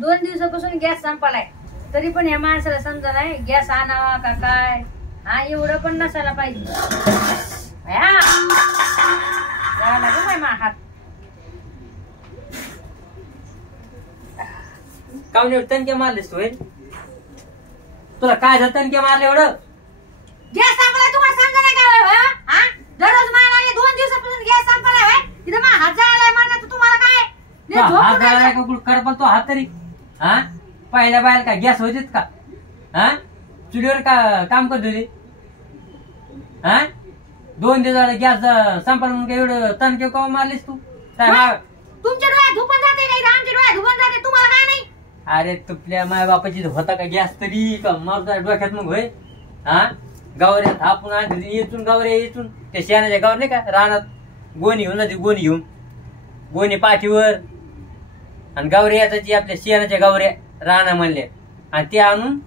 2 दिवसापासून गॅस संपलाय, तरी पण ह्या माणसाला समजा नाही गॅस आणावा का काय. हा एवढं पण नसायला पाहिजे. हात काऊन एवढं तणके मारलेस तू? तुला काय झालं तणके मारले एवढं? गॅस संपलाय तुम्हाला सांगा नाही का? हा दररोज मारायला 2 दिवसापासून गॅस संपलाय. तिथं मग हात जाळायला म्हणत तुम्हाला काय? हात जाळायला का कुठं कर, पण तो हात तरी हा पहिल्या बाहेर का गॅस होतेत का? हा चुलीवर का काम करत होते? हा 2 दिवस झाले गॅस संपला म्हणून एवढं तणके का मारलीस तू? तुमच्या डोळ्यात धुपन जाते का? आमच्या डोळ्यात धुपन जाते, तुम्हाला काय नाही? अरे तुपल्या माय बापाची होता का गॅस तरी का मारता डोक्यात मग होय? हा गावऱ्यात आपण आणली येचून गावऱ्या येचून त्या शेणाच्या गावर नाही का रानात गोणी घेऊन जाते, गोणी घेऊन गोणी पाठीवर आणि गावऱ्या याची आपल्या शेणाच्या गावऱ्या राणा म्हणल्या आणि ते आणून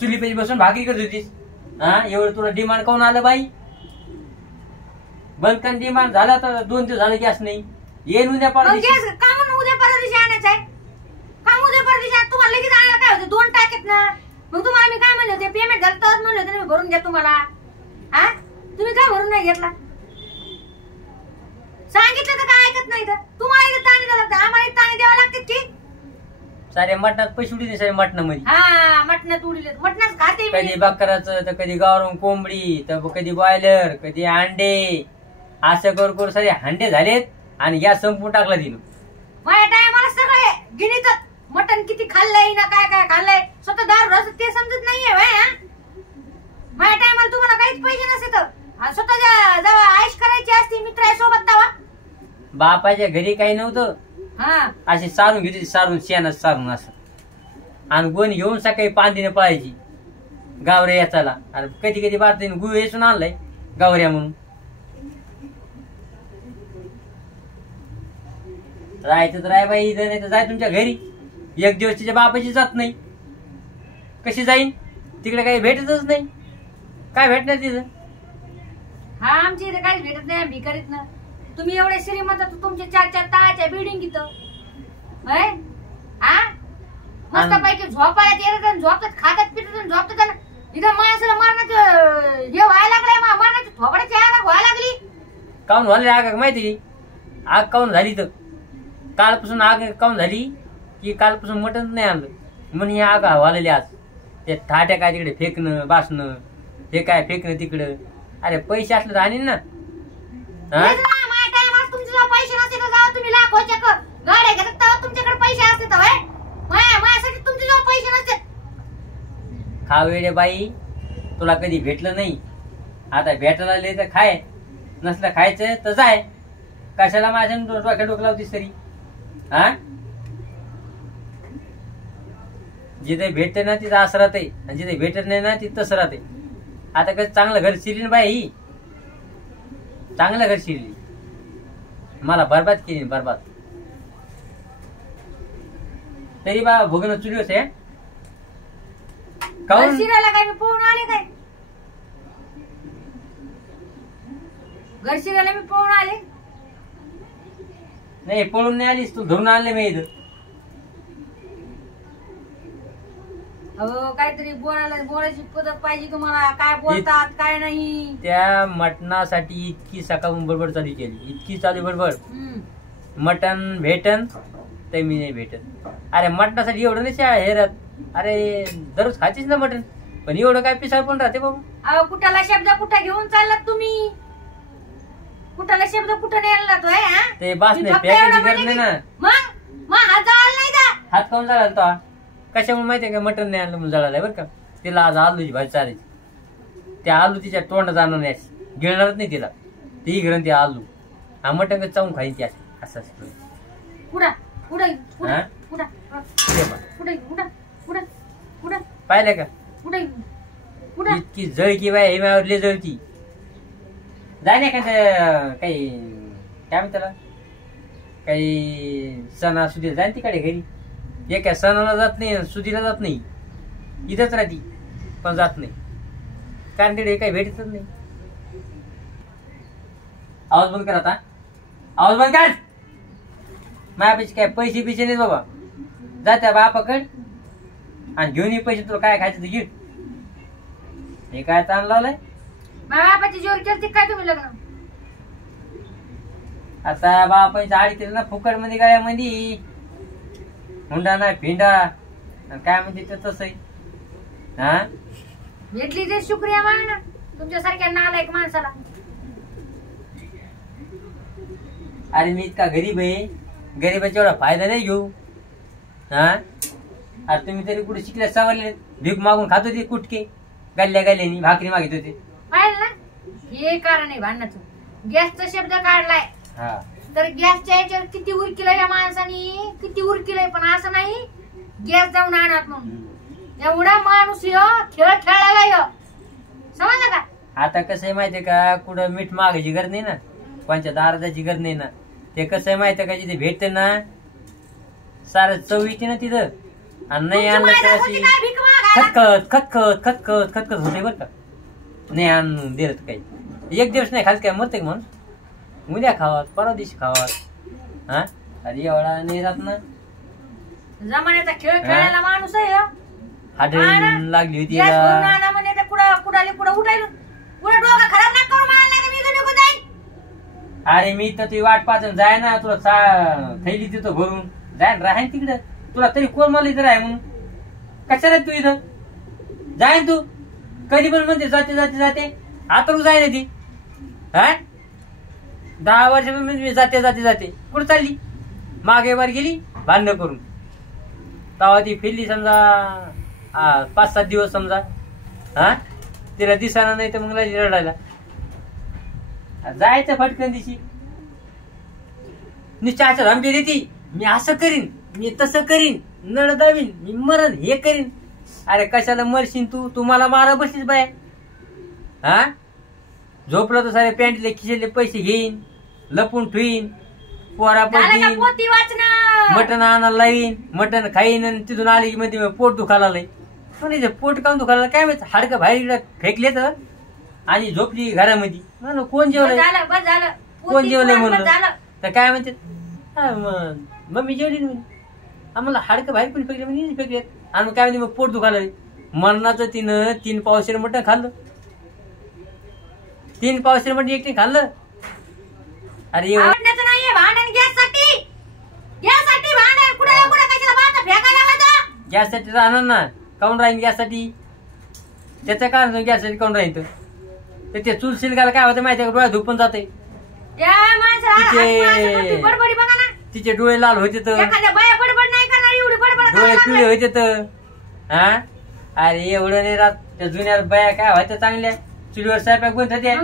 चुलीपेची बसून भाकरी करत होतीस. हा एवढं तुला डिमांड कोण आलं बाई? बंद कारण डिमांड झाला तर 2 दिवस झाले गॅस नाही. येईन उद्या परवा उद्या परवा दिवशी आणायचं आहे का? उद्या परवा दिवशी तुम्हाला लगेच आणायला काय होतं? 2 टाकेत ना. मग तुम्हाला मी काय म्हणले होते? पेमेंट झालं तर म्हणले होते मी भरून द्या तुम्हाला. हा तुम्ही काय भरून नाही घेतला? सांगितलं तर काय ऐकत नाही. तर तुम्हाला इथं ताणी द्यावं लागतं, आम्हाला इथं ताणी द्यावं लागते की सारे मटणात पैसे उडीले सारे मटणामध्ये. हा मटणात उडीले, मटणाच खाते मी. कधी बकराचं तर कधी गावरून कोंबडी तर कधी बॉयलर कधी अंडे असं करू सारे हांडे झालेत आणि गॅस संपून टाकला तिनं. माझ्या टायमाला सगळे गिणीत मटण किती खाल्लंय ना काय काय खाल्लंय. स्वतः दारू ते समजत नाहीये भाई. माझ्या टायमाला तुम्हाला काहीच पैसे नसते तर स्वतः जेव्हा आयश करायची असती मित्रासोबत तेव्हा बापाच्या घरी काही नव्हतं. हा अशी सारून घेतली, सारून शेणात सारून असं आणि गोणी घेऊन सकाळी पांदीने पळायची गावऱ्या याचाला. अरे कधी कधी बातमीने गुळ वेचून आणलाय गावऱ्या म्हणून. राहायचं तर राय बाई, इथं नाही तर जाय तुमच्या घरी. एक दिवस तिच्या बापाची जात नाही, कशी जाईन? तिकडे काही भेटतच नाही. काय भेटणार तिथं? हा आमच्या इथे काहीच भेटत नाही, आम्ही करीत ना. तुम्ही एवढे श्रीमंत तुमचे 4-4 ताळ्याच्या बिल्डिंग इथं मस्त पैकी झोपायला येतात, झोपतात, खातात पितात, झोपतात. इथं माणसाला मारण्याचं हे व्हायला लागलंय, मारण्याची थोबड्याची आग व्हायला लागली. काऊन झाली आग माहिती की? आग काऊन झाली तर कालपासून आग काऊन झाली की कालपासून मटण नाही आणलं म्हणून ही आग व्हालेली. आज ते थाट्या काय तिकडे फेकणं बासणं, हे काय फेकणं तिकडं. अरे पैसे असले तर आणीन ना. तुमच्याजवळ पैसे नसते तर जाऊ तुम्ही लाखोच्या गाड्या घेतात तेव्हा तुमच्याकडे पैसे असते तर माझ्यासाठी तुमच्याजवळ पैसे नसते. खा वेडे बाई, तुला कधी भेटलं नाही, आता भेटायला आले तर खाय, नसलं खायचं तर जाय. कशाला माझ्या डोक्या डोकं लावतीस तरी? हा जिथे भेटते ना तिथं असं राहते आणि जिथे भेटत नाही ना तिथं तसं राहते. आता कसं चांगलं घर शिरली बाई, ही चांगलं घर शिरली, मला बरबाद केली बरबाद. तरी बा भोगणं चुलीवच आहे. काऊन शिरायला काय मी पळून आले काय? घर शिरायला मी पळून आले नाही, पळून नाही आलीस तू, धरून आणले मी इथं. अहो काहीतरी बोलायची पद्धत पाहिजे तुम्हाला. काय बोलतात काय नाही. त्या मटणासाठी इतकी सकाळून बडबड चालू केली, इतकी चालू बडबड. मटण भेटन तर मी नाही भेटत. अरे मटणासाठी एवढं नाही हे राहत. अरे दररोज खायचीच ना मटण, पण एवढं काय पिसाळ पण राहते बाबा. अहो कुठाला शब्द कुठं घेऊन चाललात तुम्ही? कुठाला शब्द कुठं नाही आणला ते बास नाही फेकायची गरज नाही ना. मग हात जळाला नाही का? हात काऊन जळाला तो? कशामुळे माहितीये का? मटण नाही आणलं म्हणून जळालाय बरं का. तिला आज आलूची भाजी चालायची, त्या आलू तिच्या तोंडात जाणार नाही, गिळणारच नाही तिला. ती घेऊन ते आलू हा मटण चावून खाईन ती असं असं. पाहिलं का इतकी जळकी बाय हिमावरली जळकी. जाय नाही का काही काय म्हणतात त्याला, काही सणा सुधीला जाय तिकडे घरी. एका सणाला जात नाही, सुधीला जात नाही, इथंच राहती पण जात नाही, कारण तिकडे काही भेटतच नाही. आवाज बंद कर आता, आवाज बंद कर. माझ्यापाशी काय पैसे पिसे नाही बाबा, जा त्या बापाकड आणि घेऊन ये पैसे, तुला काय खायचं ते घे. हे काय ताण लावलंय? माझ्या बापाची जोर केली काय तुम्ही लग्न? आता बापाची आडी केली ना फुकट मध्ये गाळ्यामध्ये, हुंडा ना फिंडा काय म्हणजे ते तसं आहे. हा भेटली ते शुक्रिया माना ना तुमच्यासारख्या नालायक माणसाला. अरे मी इतका गरीब आहे, गरीबाचा एवढा फायदा नाही घेऊ. हा अरे तुम्ही तरी कुठे शिकल्या सवरले, भीक मागून खात होते कुटके, गल्ल्या गल्ल्यानी भाकरी मागित होते. पाहिलं ना, हे कारण आहे भांडणाचं. गॅसचा शब्द काढलाय हा तर गॅसच्या याच्यावर किती उरकिलंय या माणसानी, किती उरकिलंय. पण असं नाही गॅस जाऊन आणत म्हणून एवढा माणूस खेळ खेळायला समजलं का? आता कसं आहे माहितीये का, कुठं मीठ मागायची गरज नाही ना, कोणच्या दाराची गरज नाही ना. ते कसं आहे माहितीये का, जिथे भेटते ना सारं चव येते ना तिथं, आणि नाही आणलं तर अशी खतखत खतखत खतखत खतखत होते बरं का. नाही आणून दिलं तर काही एक दिवस नाही खाल काय मरते का म्हणून, उद्या खावात परवा दिवशी खावात. हा अरे एवढा नाही राहत ना. जमान्याचा खेळ खेळायला माणूस आहे. हाडळी लागली होती अरे मी तर तुझी वाट पाहत जाय ना, तुला थैली तिथं भरून जाय राहाय तिकडं. तुला तरी कोण मला इथं राह म्हणून, कशाला तू इथं जाय तू कधी पण म्हणते जाते जाते जाते. आता तू जाय ना ती. हा 10 वर्षापासून मी जाते जाते जाते कुठं चालली, मागे वर गेली भांडण करून. तेव्हा ती फिरली समजा 5-7 दिवस समजा. हा तिला दिसाना नाही तर मग रडायला जायचं फटकन दिशी. निश्चयाच्या धमकी देती, मी असं करीन, मी तसं करीन, नळ दावीन, मी मरण हे करीन. अरे कशाला मरशील तू, तुम्हाला मारा बसलीस बाय. हा झोपलं तर सारे पॅन्टले खिशेले पैसे घेईन, लपून ठेवीन, पोरा पण मटण आणायला लावीन, मटण खाईन, आणि तिथून आली की मध्ये पोट दुखायला लागलंय. पण पोट काऊन दुखायला काय माहित, हाडकं बाहेर इकडे फेकले तर आणि झोपली घरामध्ये. म्हणून कोण जेवलंय, कोण जेवलंय म्हणलं तर काय म्हणते मम्मी जेवली म्हणे, आम्हाला हाडकं बाहेर पण फेकले म्हणजे फेकलेत. आणि काय म्हणते मग पोट दुखायला. मरणाचं तिनं 3 पावशेर मटण खाल्लं, 3 पावशेर मटण एकटे खाल्लं. अरे गॅससाठी राहणार ना, काऊन राहीन गॅससाठी, त्याचं कारण गॅससाठी काऊन राहीन. तर ते चूल शिलकाला काय होतं माहिती का, डोळ्यात धुपून जाते, तिचे डोळे लाल होते तर डोळे पिवळे होते तर. हा अरे एवढं नाही राहत. त्या जुन्या बाया काय व्हायच्या चांगल्या, चुलीवर स्वयंपाक बनत होत्या.